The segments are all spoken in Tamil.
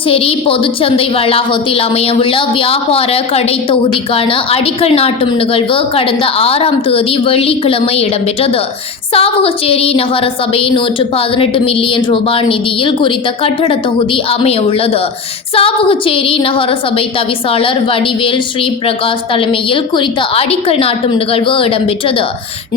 சாவகச்சேரி பொதுச்சந்தை வளாகத்தில் அமையவுள்ள வியாபார கடை தொகுதிக்கான அடிக்கல் நாட்டும் நிகழ்வு கடந்த 6ஆம் தேதி வெள்ளிக்கிழமை இடம்பெற்றது. சாவகச்சேரி நகரசபை 118 மில்லியன் ரூபாய் நிதியில் குறித்த கட்டட தொகுதி அமையவுள்ளது. சாவகச்சேரி நகரசபை தவிசாளர் வடிவேல் ஸ்ரீ பிரகாஷ் தலைமையில் குறித்த அடிக்கல் நாட்டும் நிகழ்வு இடம்பெற்றது.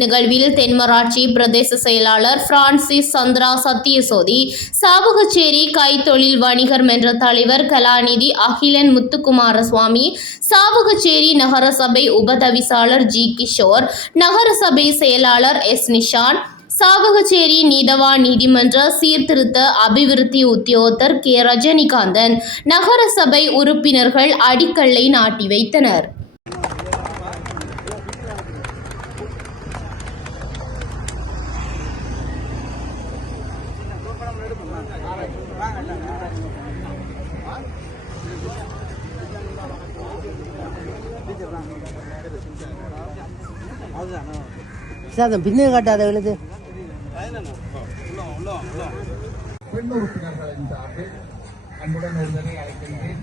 நிகழ்வில் தென்மராட்சி பிரதேச செயலாளர் பிரான்சிஸ் சந்திரா சத்தியசோதி, சாவகச்சேரி கைத்தொழில் வணிகர் மன்ற தலைவர் கலாநிதி அகிலன் முத்துக்குமாரசுவாமி, சாவகச்சேரி நகரசபை உபதவிசாளர் ஜி கிஷோர், நகரசபை செயலாளர் எஸ் நிஷான், சாவகச்சேரி நீதவான் நீதிமன்ற சீர்திருத்த அபிவிருத்தி உத்தியோகத்தர் கே ரஜினிகாந்தன், நகரசபை உறுப்பினர்கள் அடிக்கல்லை நாட்டி வைத்தனர். பின்னே காட்டாத எழுது பெண் உறுப்பினர்களின் சார்பில் அன்புடன் ஒருவரை அழைக்கின்றேன்.